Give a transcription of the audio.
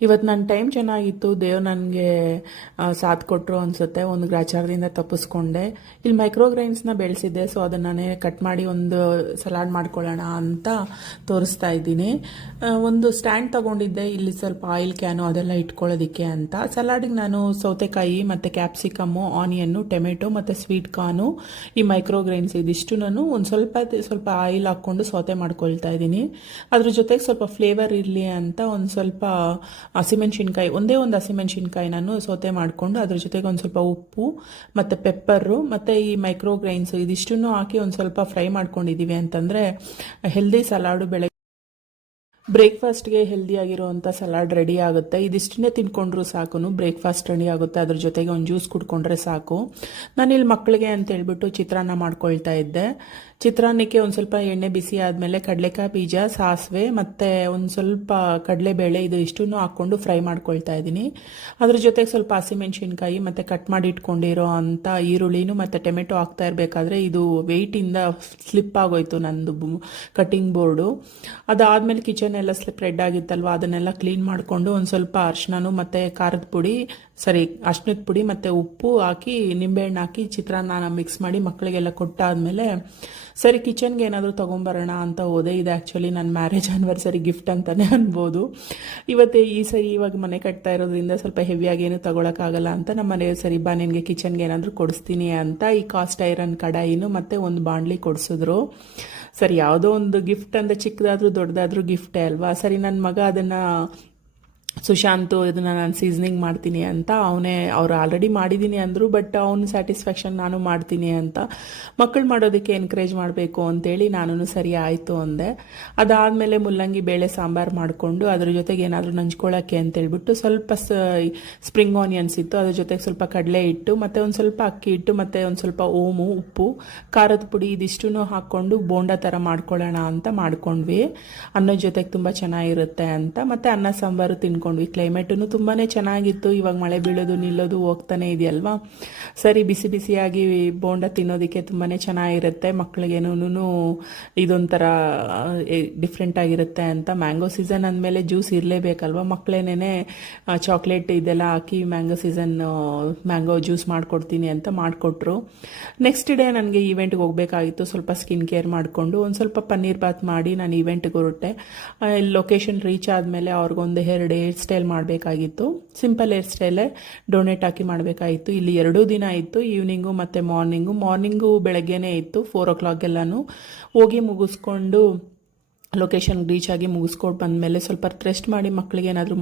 ಇವತ್ತು ನನ್ನ ಟೈಮ್ ಚೆನ್ನಾಗಿತ್ತು. ದೇವ್ರು ನನಗೆ ಸಾಥ್ ಕೊಟ್ಟರು ಅನಿಸುತ್ತೆ. ಒಂದು ಗ್ರಾಚಾರದಿಂದ ತಪ್ಪಿಸ್ಕೊಂಡೆ. ಇಲ್ಲಿ ಮೈಕ್ರೋಗ್ರೈನ್ಸ್ನ ಬೆಳೆಸಿದ್ದೆ, ಸೊ ಅದನ್ನು ನಾನೇ ಕಟ್ ಮಾಡಿ ಒಂದು ಸಲಾಡ್ ಮಾಡ್ಕೊಳ್ಳೋಣ ಅಂತ ತೋರಿಸ್ತಾ ಇದ್ದೀನಿ. ಒಂದು ಸ್ಟ್ಯಾಂಡ್ ತೊಗೊಂಡಿದ್ದೆ, ಇಲ್ಲಿ ಸ್ವಲ್ಪ ಆಯಿಲ್ ಕ್ಯಾನು ಅದೆಲ್ಲ ಇಟ್ಕೊಳ್ಳೋದಕ್ಕೆ ಅಂತ. ಸಲಾಡಿಗೆ ನಾನು ಸೌತೆಕಾಯಿ ಮತ್ತು ಕ್ಯಾಪ್ಸಿಕಮ್ಮು, ಆನಿಯನ್ನು, ಟೊಮೆಟೊ ಮತ್ತು ಸ್ವೀಟ್ ಕಾರ್ನು, ಈ ಮೈಕ್ರೋಗ್ರೈನ್ಸ್ ಇದಿಷ್ಟು ನಾನು ಒಂದು ಸ್ವಲ್ಪ ಆಯಿಲ್ ಹಾಕ್ಕೊಂಡು ಸೌತೆ ಮಾಡ್ಕೊಳ್ತಾ ಇದ್ದೀನಿ. ಅದ್ರ ಜೊತೆಗೆ ಸ್ವಲ್ಪ ಫ್ಲೇವರ್ ಇರಲಿ ಅಂತ ಒಂದು ಸ್ವಲ್ಪ ಹಸಿಮೆಣಸಿನ್ಕಾಯಿ, ಒಂದೇ ಒಂದು ಹಸಿಮೆಣಸಿನ್ಕಾಯಿ ನಾನು ಸೌತೆ ಮಾಡಿಕೊಂಡು ಅದ್ರ ಜೊತೆಗೆ ಒಂದು ಸ್ವಲ್ಪ ಉಪ್ಪು ಮತ್ತು ಪೆಪ್ಪರು ಮತ್ತು ಈ ಮೈಕ್ರೋಗ್ರೈನ್ಸ್ ಇದಿಷ್ಟನ್ನು ಹಾಕಿ ಒಂದು ಸ್ವಲ್ಪ ಫ್ರೈ ಮಾಡ್ಕೊಂಡಿದ್ದೀವಿ ಅಂತಂದರೆ ಹೆಲ್ದಿ ಸಲಾಡು ಬ್ರೇಕ್ಫಾಸ್ಟ್ಗೆ ಹೆಲ್ದಿಯಾಗಿರೋವಂಥ ಸಲಾಡ್ ರೆಡಿ ಆಗುತ್ತೆ. ಇದಿಷ್ಟನ್ನೇ ತಿನ್ಕೊಂಡ್ರು ಸಾಕು, ಬ್ರೇಕ್ಫಾಸ್ಟ್ ರೆಡಿ ಆಗುತ್ತೆ. ಅದ್ರ ಜೊತೆಗೆ ಒಂದು ಜ್ಯೂಸ್ ಕುಡ್ಕೊಂಡ್ರೆ ಸಾಕು. ನಾನಿಲ್ಲಿ ಮಕ್ಕಳಿಗೆ ಅಂತ ಹೇಳ್ಬಿಟ್ಟು ಚಿತ್ರಾನ್ನ ಮಾಡ್ಕೊಳ್ತಾ ಇದ್ದೆ. ಚಿತ್ರಾನ್ನಕ್ಕೆ ಒಂದು ಸ್ವಲ್ಪ ಎಣ್ಣೆ ಬಿಸಿ ಆದಮೇಲೆ ಕಡಲೆಕಾಯಿ ಬೀಜ, ಸಾಸಿವೆ ಮತ್ತು ಒಂದು ಸ್ವಲ್ಪ ಕಡಲೆಬೇಳೆ ಇದು ಇಷ್ಟನ್ನು ಹಾಕ್ಕೊಂಡು ಫ್ರೈ ಮಾಡ್ಕೊಳ್ತಾ ಇದ್ದೀನಿ. ಅದ್ರ ಜೊತೆಗೆ ಸ್ವಲ್ಪ ಹಸಿಮೆಣಸಿನ್ಕಾಯಿ ಮತ್ತು ಕಟ್ ಮಾಡಿ ಇಟ್ಕೊಂಡಿರೋ ಅಂಥ ಈರುಳ್ಳಿನೂ ಮತ್ತು ಟೊಮೆಟೊ ಹಾಕ್ತಾ ಇರಬೇಕಾದ್ರೆ ಇದು ವೆಯ್ಟಿಂದ ಸ್ಲಿಪ್ ಆಗೋಯ್ತು ನಂದು ಕಟ್ಟಿಂಗ್ ಬೋರ್ಡು. ಅದಾದಮೇಲೆ ಕಿಚನ್ ಎಲ್ಲ ಸ್ಪ್ರೆಡ್ ಆಗಿತ್ತಲ್ವ, ಅದನ್ನೆಲ್ಲ ಕ್ಲೀನ್ ಮಾಡಿಕೊಂಡು ಒಂದು ಸ್ವಲ್ಪ ಅರಿಶಿನೂ ಮತ್ತು ಖಾರದ ಪುಡಿ ಅರ್ಶಿನದ ಪುಡಿ ಮತ್ತು ಉಪ್ಪು ಹಾಕಿ ನಿಂಬೆಹಣ್ಣು ಹಾಕಿ ಚಿತ್ರಾನ್ನ ಮಿಕ್ಸ್ ಮಾಡಿ ಮಕ್ಕಳಿಗೆಲ್ಲ ಕೊಟ್ಟಾದಮೇಲೆ ಸರಿ ಕಿಚನ್ಗೆ ಏನಾದರೂ ತೊಗೊಂಬರೋಣ ಅಂತ ಹೋದೆ. ಇದು ಆ್ಯಕ್ಚುಲಿ ನನ್ನ ಮ್ಯಾರೇಜ್ ಆ್ಯನಿವರ್ಸರಿ ಗಿಫ್ಟ್ ಅಂತಲೇ ಅನ್ಬೋದು. ಇವಾಗ ಮನೆ ಕಟ್ತಾ ಇರೋದ್ರಿಂದ ಸ್ವಲ್ಪ ಹೆವಿಯಾಗಿ ಏನು ತೊಗೊಳಕ್ಕಾಗಲ್ಲ ಅಂತ ನಮ್ಮ ಮನೆಯವ್ರು ಸರಿ ಬಾ ನಿನಗೆ ಕಿಚನ್ಗೆ ಏನಾದರೂ ಕೊಡಿಸ್ತೀನಿ ಅಂತ ಈ ಕಾಸ್ಟ್ ಐರನ್ ಕಡಾಯಿನೂ ಮತ್ತು ಒಂದು ಬಾಣಲಿ ಕೊಡಿಸಿದ್ರು. ಸರಿ, ಯಾವುದೋ ಒಂದು ಗಿಫ್ಟ್ ಅಂದರೆ ಚಿಕ್ಕದಾದ್ರೂ ದೊಡ್ಡದಾದ್ರೂ ಗಿಫ್ಟೇ ಅಲ್ವಾ. ಸರಿ, ನನ್ನ ಮಗ ಅದನ್ನು ಸುಶಾಂತು ಇದನ್ನು ನಾನು ಸೀಸನಿಂಗ್ ಮಾಡ್ತೀನಿ ಅಂತ ಅವ್ರು ಆಲ್ರೆಡಿ ಮಾಡಿದ್ದೀನಿ ಅಂದರು, ಬಟ್ ಅವ್ನ ಸ್ಯಾಟಿಸ್ಫ್ಯಾಕ್ಷನ್ ನಾನು ಮಾಡ್ತೀನಿ ಅಂತ. ಮಕ್ಕಳು ಮಾಡೋದಕ್ಕೆ ಎನ್ಕರೇಜ್ ಮಾಡಬೇಕು ಅಂತೇಳಿ ನಾನು ಸರಿ ಆಯಿತು ಅಂದೆ. ಅದಾದಮೇಲೆ ಮುಲ್ಲಂಗಿ ಬೇಳೆ ಸಾಂಬಾರು ಮಾಡಿಕೊಂಡು ಅದ್ರ ಜೊತೆಗೆ ಏನಾದರೂ ನಂಚ್ಕೊಳ್ಳೋಕ್ಕೆ ಅಂತೇಳ್ಬಿಟ್ಟು ಸ್ವಲ್ಪ ಸ್ಪ್ರಿಂಗ್ ಆನಿಯನ್ಸ್ ಇತ್ತು, ಅದ್ರ ಜೊತೆಗೆ ಸ್ವಲ್ಪ ಕಡಲೆ ಹಿಟ್ಟು ಮತ್ತು ಒಂದು ಸ್ವಲ್ಪ ಅಕ್ಕಿ ಹಿಟ್ಟು ಮತ್ತು ಒಂದು ಸ್ವಲ್ಪ ಓಮು, ಉಪ್ಪು, ಖಾರದ ಪುಡಿ ಇದಿಷ್ಟೂ ಹಾಕ್ಕೊಂಡು ಬೋಂಡ ಥರ ಮಾಡ್ಕೊಳ್ಳೋಣ ಅಂತ ಮಾಡ್ಕೊಂಡ್ವಿ. ಅನ್ನದ ಜೊತೆಗೆ ತುಂಬ ಚೆನ್ನಾಗಿರುತ್ತೆ ಅಂತ. ಮತ್ತು ಅನ್ನ ಸಾಂಬಾರು ತಿನ್ಕೊಂಡ್ವಿ. ಕ್ಲೈಮೇಟೂ ತುಂಬಾ ಚೆನ್ನಾಗಿತ್ತು. ಇವಾಗ ಮಳೆ ಬೀಳೋದು ನಿಲ್ಲೋದು ಹೋಗ್ತಾನೆ ಇದೆಯಲ್ವಾ. ಸರಿ, ಬಿಸಿ ಬಿಸಿಯಾಗಿ ಬೋಂಡ ತಿನ್ನೋದಕ್ಕೆ ತುಂಬಾ ಚೆನ್ನಾಗಿರುತ್ತೆ. ಮಕ್ಕಳಿಗೇನೂ ಇದೊಂಥರ ಡಿಫ್ರೆಂಟ್ ಆಗಿರುತ್ತೆ ಅಂತ. ಮ್ಯಾಂಗೋ ಸೀಸನ್ ಅಂದಮೇಲೆ ಜ್ಯೂಸ್ ಇರಲೇಬೇಕಲ್ವ. ಮಕ್ಕಳೇನೇ ಚಾಕ್ಲೇಟ್ ಇದೆಲ್ಲ ಹಾಕಿ ಮ್ಯಾಂಗೋ ಜ್ಯೂಸ್ ಮಾಡಿಕೊಡ್ತೀನಿ ಅಂತ ಮಾಡಿಕೊಟ್ರು. ನೆಕ್ಸ್ಟ್ ಡೇ ನನಗೆ ಈವೆಂಟ್ಗೆ ಹೋಗಬೇಕಾಗಿತ್ತು. ಸ್ವಲ್ಪ ಸ್ಕಿನ್ ಕೇರ್ ಮಾಡಿಕೊಂಡು ಒಂದು ಸ್ವಲ್ಪ ಪನ್ನೀರ್ ಬಾತ್ ಮಾಡಿ ನಾನು ಈವೆಂಟ್ಗೆ ಹೊರಟೆ. ಲೊಕೇಶನ್ ರೀಚ್ ಆದಮೇಲೆ ಅವ್ರಿಗೊಂದು ಹೇರ್ ಸ್ಟೈಲ್ ಮಾಡಬೇಕಾಗಿತ್ತು. ಸಿಂಪಲ್ ಹೇರ್ ಸ್ಟೈಲೇ ಡೊನೇಟ್ ಹಾಕಿ ಮಾಡಬೇಕಾಗಿತ್ತು. ಇಲ್ಲಿ 2 ದಿನ ಇತ್ತು, ಈವ್ನಿಂಗು ಮತ್ತು ಮಾರ್ನಿಂಗು ಬೆಳಗ್ಗೆನೇ ಇತ್ತು. 4 o'clock ಎಲ್ಲನೂ ಹೋಗಿ ಮುಗಿಸ್ಕೊಂಡು ಲೊಕೇಶನ್ ರೀಚ್ ಆಗಿ ಮುಗಿಸ್ಕೊಂಡು ಬಂದಮೇಲೆ ಸ್ವಲ್ಪ ರೆಸ್ಟ್ ಮಾಡಿ ಮಕ್ಕಳಿಗೆ ಏನಾದರೂ